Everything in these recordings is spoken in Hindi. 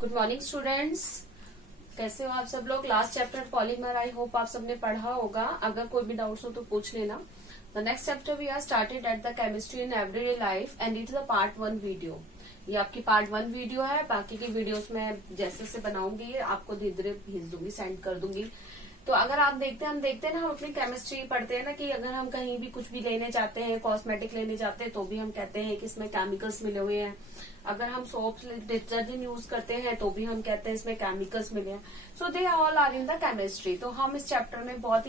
गुड मॉर्निंग स्टूडेंट्स, कैसे हो आप सब लोग। Last chapter polymer I hope आप सबने पढ़ा होगा। अगर कोई भी डाउट्स हो तो पूछ लेना। The next chapter we are started at the chemistry in everyday life and it is a part 1 video. ये आपकी पार्ट 1 वीडियो है। बाकी की वीडियोस में जैसे से बनाऊंगी आपको धीरे धीरे भेज दूंगी, सेंड कर दूंगी। तो अगर आप देखते हैं, हम देखते हैं ना, हम अपनी केमिस्ट्री पढ़ते हैं ना कि अगर हम कहीं भी कुछ भी लेने जाते हैं, कॉस्मेटिक लेने जाते हैं, तो भी हम कहते हैं कि इसमें केमिकल्स मिले हुए हैं। अगर हम सोप डिटर्जेंट यूज करते हैं तो भी हम कहते हैं इसमें केमिकल्स मिले हैं। So they all are in the chemistry. तो हम इस चैप्टर में बहुत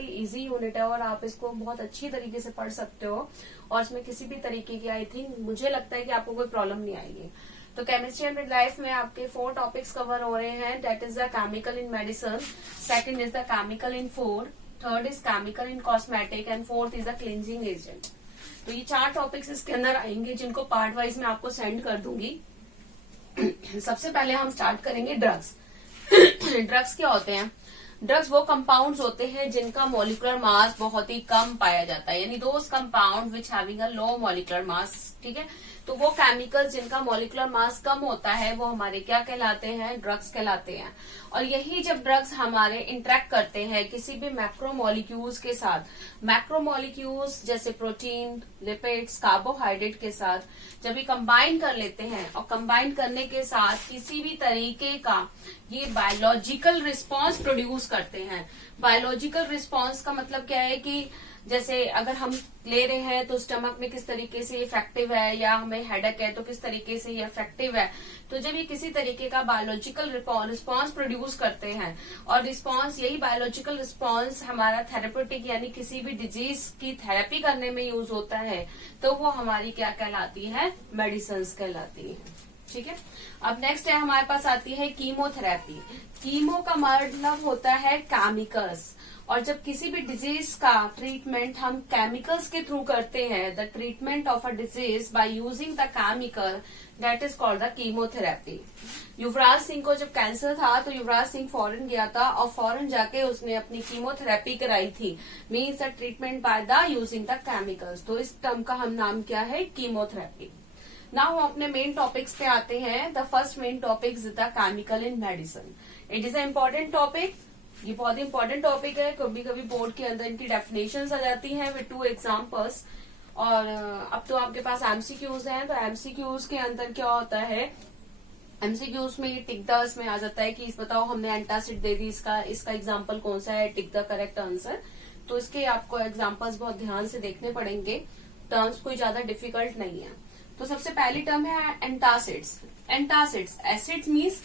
ही इजी यूनिट है और आप इसको बहुत अच्छी तरीके से पढ़ सकते हो और इसमें किसी भी तरीके की आई थिंक मुझे लगता है कि आपको कोई प्रॉब्लम नहीं आएगी। तो केमिस्ट्री एंड लाइफ में आपके 4 टॉपिक्स कवर हो रहे हैं। That is the chemical in medicine, second is the chemical in food, third is chemical in cosmetic and fourth is the cleansing agent. तो ये 4 टॉपिक्स इसके अंदर आएंगे जिनको पार्ट वाइज मैं आपको सेंड कर दूंगी। सबसे पहले हम स्टार्ट करेंगे ड्रग्स। ड्रग्स क्या होते हैं? ड्रग्स वो कंपाउंड्स होते हैं जिनका मॉलिक्यूलर मास बहुत ही कम पाया जाता है, यानी those compound which having a low molecular mass. ठीक है, तो वो केमिकल्स जिनका मॉलिक्यूलर मास कम होता है वो हमारे क्या कहलाते हैं? ड्रग्स कहलाते हैं। और यही जब ड्रग्स हमारे इंटरेक्ट करते हैं किसी भी मैक्रोमोलिक्यूल्स के साथ, मैक्रोमोलिक्यूल्स जैसे प्रोटीन, लिपिड्स, कार्बोहाइड्रेट के साथ जब ये कंबाइन कर लेते हैं और कंबाइन करने के साथ किसी भी तरीके का ये बायोलॉजिकल रिस्पांस प्रोड्यूस करते हैं। बायोलॉजिकल रिस्पांस का मतलब क्या है कि जैसे अगर हम ले रहे हैं तो स्टमक में किस तरीके से इफेक्टिव है, या हमें हेडेक है तो किस तरीके से ये इफेक्टिव है। तो जब ये किसी तरीके का बायोलॉजिकल रिस्पांस प्रोड्यूस करते हैं और रिस्पांस, यही बायोलॉजिकल रिस्पांस हमारा थेरेपेटिक यानी किसी भी डिजीज की थेरेपी करने में यूज होता है, तो वो हमारी क्या कहलाती है? मेडिसिन कहलाती है। ठीक है, अब नेक्स्ट है हमारे पास आती है कीमोथेरेपी। कीमो का मतलब होता है केमिकल्स, और जब किसी भी डिजीज का ट्रीटमेंट हम केमिकल्स के थ्रू करते हैं, the treatment of a disease by using the chemical, that is called the chemotherapy. Yuvraj Singh को जब कैंसर था तो युवराज सिंह फॉरेन गया था और फॉरेन जाके उसने अपनी कीमोथेरेपी कराई थी, means the treatment by the using the chemicals. तो इस टर्म का हम नाम क्या है? कीमोथेरेपी। नाउ हम अपने मेन टॉपिक्स पे आते हैं। The first main topic is the chemical in medicine. It is a important topic. ये बहुत ही इंपॉर्टेंट टॉपिक है। कभी कभी बोर्ड के अंदर इनकी डेफिनेशंस आ जाती हैं विद 2 एग्जांपल्स। और अब तो आपके पास एमसीक्यूज हैं, तो एमसीक्यूज के अंदर क्या होता है? एमसीक्यूज में ये टिक द में आ जाता है कि बताओ हमने एंटासिड दे दी, इसका एग्जाम्पल कौन सा है? Tick the correct answer. तो इसके आपको एग्जाम्पल्स बहुत ध्यान से देखने पड़ेंगे। टर्म्स कोई ज्यादा डिफिकल्ट नहीं है। तो सबसे पहली टर्म है एंटासिड्स। एंटासिड्स, एसिड्स मीन्स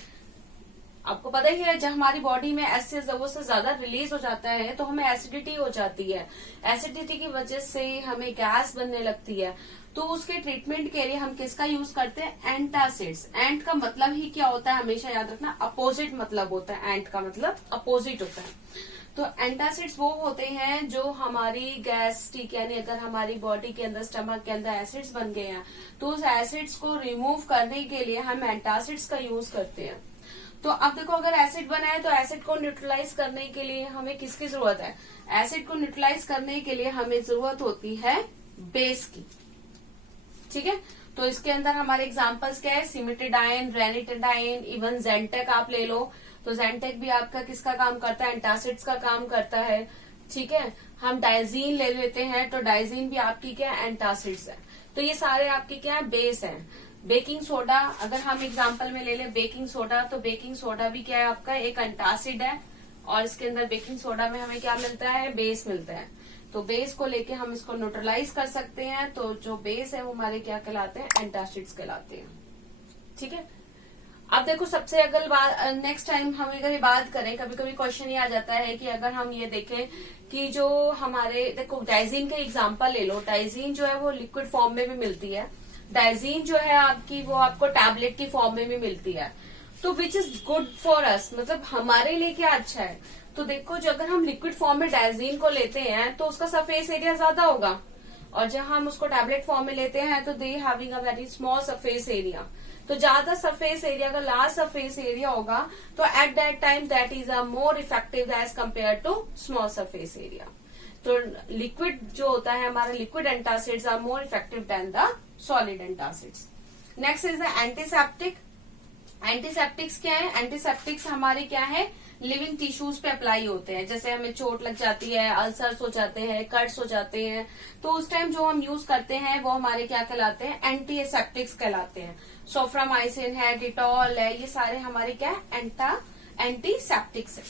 आपको पता ही है जब हमारी बॉडी में एसिड जरूरत से ज्यादा रिलीज हो जाता है तो हमें एसिडिटी हो जाती है। एसिडिटी की वजह से हमें गैस बनने लगती है। तो उसके ट्रीटमेंट के लिए हम किसका यूज करते हैं? एंटासिड्स। एंट का मतलब ही क्या होता है? हमेशा याद रखना, अपोजिट मतलब होता है। एंट का मतलब अपोजिट होता है। तो एंटासिड्स वो होते हैं जो हमारी गैस्ट्रिक, यानी अगर हमारी बॉडी के अंदर, स्टमक के अंदर एसिड्स बन गए हैं तो उस एसिड्स को रिमूव करने के लिए हम एंटासिड्स का यूज करते हैं। तो अब देखो, अगर एसिड बना है तो एसिड को न्यूट्रलाइज करने के लिए हमें किसकी जरूरत है? एसिड को न्यूट्रलाइज करने के लिए हमें जरूरत होती है बेस की। ठीक है, तो इसके अंदर हमारे एग्जांपल्स क्या है? सिमिटिडाइन, रेनिटिडाइन, इवन जेंटेक आप ले लो। तो जेंटेक भी आपका किसका काम करता है? एंटासिड्स का काम करता है। ठीक है, हम डाइजीन ले लेते हैं तो डाइजीन भी आपकी क्या है? एंटासिड्स है। तो ये सारे आपकी क्या है? बेस है। बेकिंग सोडा, अगर हम एग्जांपल में ले लें बेकिंग सोडा, तो बेकिंग सोडा भी क्या है? आपका एक एंटासिड है। और इसके अंदर बेकिंग सोडा में हमें क्या मिलता है? बेस मिलता है। तो बेस को लेके हम इसको न्यूट्रलाइज कर सकते हैं। तो जो बेस है वो हमारे क्या कहलाते हैं? एंटासिड्स कहलाते हैं। ठीक है, अब देखो सबसे अगल बात, नेक्स्ट टाइम हम अगर ये बात करें, कभी कभी क्वेश्चन ये आ जाता है कि अगर हम ये देखें कि जो हमारे, देखो डाइजीन का एग्जांपल ले लो। डाइजीन जो है वो लिक्विड फॉर्म में भी मिलती है। डाइजीन जो है आपकी, वो आपको टैबलेट की फॉर्म में भी मिलती है। तो which is good for us, मतलब हमारे लिए क्या अच्छा है? तो देखो, जो अगर हम लिक्विड फॉर्म में डाइजीन को लेते हैं तो उसका सरफेस एरिया ज्यादा होगा, और जब हम उसको टैबलेट फॉर्म में लेते हैं तो they having a very small surface area. तो ज्यादा सरफेस एरिया, अगर लार्ज सरफेस एरिया होगा तो at that time that is a more effective as compare to small surface area. तो लिक्विड जो होता है हमारा, liquid antacids are more effective than the solid antacids. Next is the antiseptic. Antiseptics क्या है? एंटीसेप्टिक्स हमारे क्या है? लिविंग टिश्यूज पे अप्लाई होते हैं। जैसे हमें चोट लग जाती है, अल्सर्स हो जाते हैं, कट्स हो जाते हैं, तो उस टाइम जो हम यूज करते हैं वो हमारे क्या कहलाते हैं? एंटीसेप्टिक्स कहलाते हैं। सोफ्रामाइसिन है, डिटॉल है, ये सारे हमारे क्या है? एंटीसेप्टिक्स है।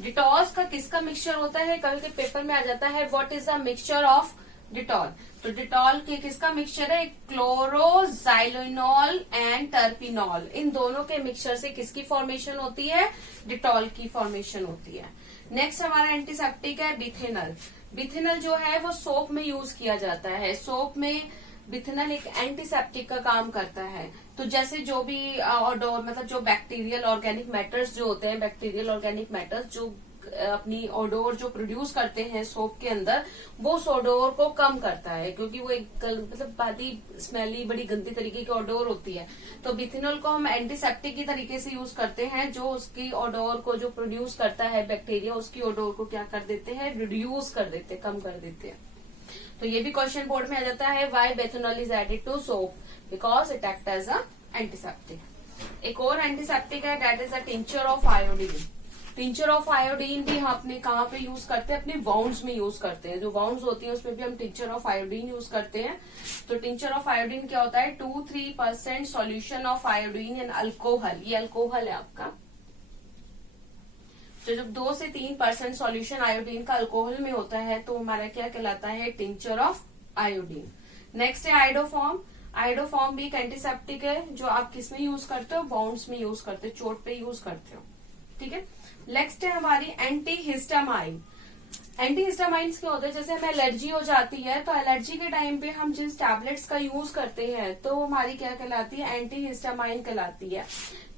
डिटॉल्स का किसका मिक्सचर होता है? कभी कभी पेपर में आ जाता है what is the mixture of Dettol. तो डिटॉल के किसका मिक्सचर है? क्लोरोजाइलोनॉल एंड टर्पिनॉल। इन दोनों के मिक्सचर से किसकी फॉर्मेशन होती है? डिटॉल की फॉर्मेशन होती है। नेक्स्ट हमारा एंटीसेप्टिक है बिथेनल। बिथेनल जो है वो सोप में यूज किया जाता है। सोप में बिथेनल एक एंटीसेप्टिक का काम करता है। तो जैसे जो भी ओडोर मतलब जो बैक्टीरियल ऑर्गेनिक मैटर्स जो होते हैं, बैक्टीरियल ऑर्गेनिक मैटर्स जो अपनी ओडोर जो प्रोड्यूस करते हैं सोप के अंदर, वो उस ओडोर को कम करता है, क्योंकि वो एक मतलब बड़ी स्मेली बड़ी गंदी तरीके की ओडोर होती है। तो बिथेनॉल को हम एंटीसेप्टिक की तरीके से यूज करते हैं, जो उसकी ओडोर को जो प्रोड्यूस करता है बैक्टीरिया, उसकी ओडोर को क्या कर देते हैं? रिड्यूस कर देते हैं, कम कर देते हैं। तो ये भी क्वेश्चन बोर्ड में आ जाता है, why bithionol is added to soap? Because it act as a antiseptic. एक और एंटीसेप्टिक है, that is a tincture of iodine. Tincture of iodine भी हम अपने कहाँ पे यूज करते हैं? अपने वाउंड्स में यूज करते हैं। जो वाउंड्स होती है उसमें भी हम टिंचर ऑफ आयोडीन यूज करते हैं। तो टिंचर ऑफ आयोडीन क्या होता है? 2-3% solution of iodine in alcohol. ये अल्कोहल है आपका। तो जब 2 से 3% सॉल्यूशन आयोडीन का अल्कोहल में होता है तो हमारा क्या कहलाता है? Tincture of iodine. नेक्स्ट है आइडोफॉर्म। आइडोफॉर्म भी एक एंटीसेप्टिक है, जो आप किस में यूज करते हो? बाउंड्स में यूज करते हो, चोट पे यूज करते हो। ठीक है। नेक्स्ट है हमारी एंटीहिस्टामाइन। एंटीहिस्टामाइंस क्या होते हैं? जैसे हमें एलर्जी हो जाती है, तो एलर्जी के टाइम पे हम जिन टैबलेट्स का यूज करते हैं तो हमारी क्या कहलाती है? एंटीहिस्टामाइन कहलाती है।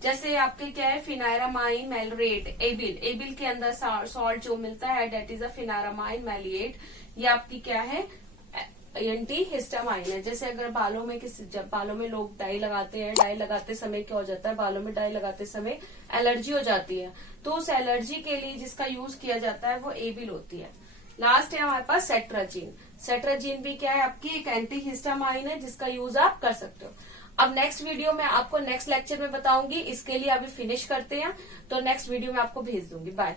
जैसे आपके क्या है? Pheniramine मैलरेट, AVL. एबिल के अंदर सॉल्ट जो मिलता है डेट इज अ फिनाइरामाइन मैलिएट। ये आपकी क्या है? एंटीहिस्टामाइन है। जैसे अगर बालों में जब बालों में लोग डाई लगाते हैं, डाई लगाते समय क्या हो जाता है? बालों में डाई लगाते समय एलर्जी हो जाती है, तो उस एलर्जी के लिए जिसका यूज किया जाता है वो एबिल होती है। लास्ट है हमारे पास सेट्राजीन। सेट्राजीन भी क्या है? आपकी एक एंटीहिस्टामाइन है, जिसका यूज आप कर सकते हो। अब नेक्स्ट वीडियो में आपको नेक्स्ट लेक्चर में बताऊंगी, इसके लिए अभी फिनिश करते हैं, तो नेक्स्ट वीडियो में आपको भेज दूंगी। बाय।